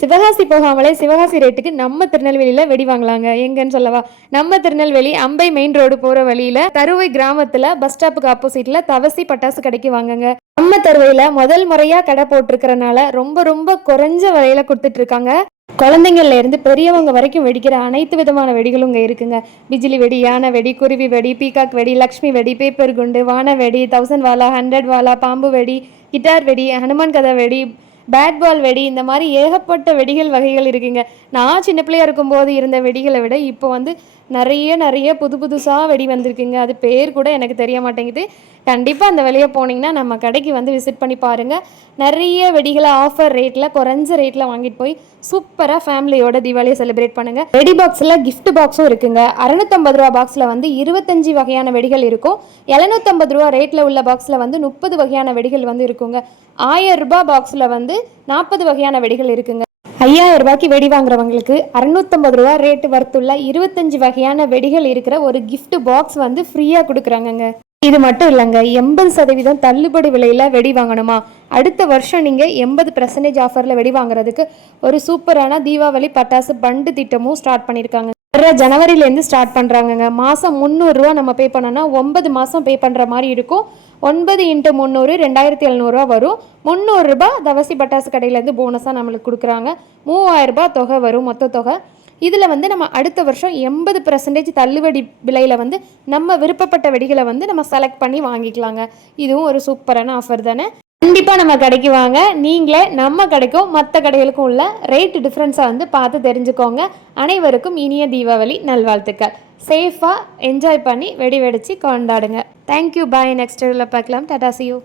சிவகாசி போகாமலே சிவகாசி ரேட்டுக்கு நம்ம திருநெல்வேலியில் வெடி வாங்கலாங்க. எங்கன்னு சொல்லவா? நம்ம திருநெல்வேலி அம்பை மெயின் ரோடு போகிற வழியில் தருவை கிராமத்தில் பஸ் ஸ்டாப்புக்கு ஆப்போசிட்டில் தவசி பட்டாசு கடைக்கு வாங்குங்க. நம்ம தருவையில் முதல் முறையாக கடை போட்டிருக்கிறனால ரொம்ப ரொம்ப குறைஞ்ச விலையில கொடுத்துட்டு இருக்காங்க குழந்தைங்கள்ல இருந்து பெரியவங்க வரைக்கும் வெடிக்கிற அனைத்து விதமான வெடிகளும் இங்கே இருக்குங்க. பிஜிலி வெடி யானை வெடி குருவி வெடி பீகாக் வெடி லக்ஷ்மி வெடி பேப்பர் குண்டு வான வெடி தௌசண்ட் வாலா ஹண்ட்ரட் வாலா பாம்பு வெடி கிட்டார் வெடி ஹனுமான் கதை வெடி பேட் பால் வெடி இந்த மாதிரி ஏகப்பட்ட வெடிகள் வகைகள் இருக்குங்க. நான் சின்ன பிள்ளையா இருக்கும்போது இருந்த வெடிகளை விட இப்போ வந்து நிறைய நிறைய புது புதுசாக வெடி வந்திருக்குங்க. அது பேர் கூட எனக்கு தெரிய மாட்டேங்குது. கண்டிப்பாக அந்த வெளியே போனீங்கன்னா நம்ம கடைக்கு வந்து விசிட் பண்ணி பாருங்கள் நிறைய வெடிகளை ஆஃபர் ரேட்டில் குறைஞ்ச ரேட்டில் வாங்கிட்டு போய் சூப்பராக ஃபேமிலியோட தீபாவளியை செலிப்ரேட் பண்ணுங்கள் வெடி பாக்ஸில் கிஃப்ட் பாக்ஸும் இருக்குங்க. அறுநூத்தம்பது ரூபா பாக்ஸில் வந்து இருபத்தஞ்சி வகையான வெடிகள் இருக்கும். எழுநூத்தம்பது ரூபா ரேட்டில் உள்ள பாக்ஸில் வந்து முப்பது வகையான வெடிகள் வந்து இருக்குங்க. ஆயிரம் ரூபாய் பாக்ஸில் வந்து நாற்பது வகையான வெடிகள் இருக்குங்க. ஐயாயிரம் ரூபாய்க்கு வெடி வாங்குறவங்களுக்கு அறுநூத்தம்பது ரூபா ரேட்டு வர்த்துள்ள இருபத்தஞ்சு வகையான வெடிகள் இருக்கிற ஒரு கிஃப்ட் பாக்ஸ் வந்து ஃப்ரீயாக கொடுக்குறாங்கங்க. இது மட்டும் இல்லைங்க எண்பது சதவீதம் தள்ளுபடி விலையில் வெடி வாங்கணுமா? அடுத்த வருஷம் நீங்கள் எண்பது பர்சன்டேஜ் ஆஃபரில் வெடி வாங்குறதுக்கு ஒரு சூப்பரான தீபாவளி பட்டாசு பண்டு திட்டமும் ஸ்டார்ட் பண்ணியிருக்காங்க வர ஜனவரிலேருந்து ஸ்டார்ட் பண்ணுறாங்கங்க மாதம் முந்நூறுரூவா நம்ம பே பண்ணோன்னா ஒன்பது மாதம் பே பண்ணுற மாதிரி இருக்கும். ஒன்பது இன்ட்டு முந்நூறு ரெண்டாயிரத்தி எழுநூறுவா வரும். முந்நூறுரூபா தவசி பட்டாசு கடையிலேருந்து போனஸாக நம்மளுக்கு கொடுக்குறாங்க. மூவாயிரரூபா தொகை வரும் மொத்த தொகை. இதில் வந்து நம்ம அடுத்த வருஷம் எண்பது பர்சன்டேஜ் தள்ளுபடி விலையில் வந்து நம்ம விருப்பப்பட்ட வெடிகளை வந்து நம்ம செலக்ட் பண்ணி வாங்கிக்கலாங்க. இதுவும் ஒரு சூப்பரான ஆஃபர் தானே? கண்டிப்பாக நம்ம கடைக்கு வாங்க. நீங்களே நம்ம கடைக்கும் மற்ற கடைகளுக்கும் உள்ள ரேட் டிஃப்ரென்ஸை வந்து பார்த்து தெரிஞ்சுக்கோங்க. அனைவருக்கும் இனிய தீபாவளி நல்வாழ்த்துக்கள். சேஃபாக என்ஜாய் பண்ணி வெடி வெடிச்சு கொண்டாடுங்க. தேங்க்யூ பாய் நெக்ஸ்ட் பார்க்கலாம். டாடா சியூ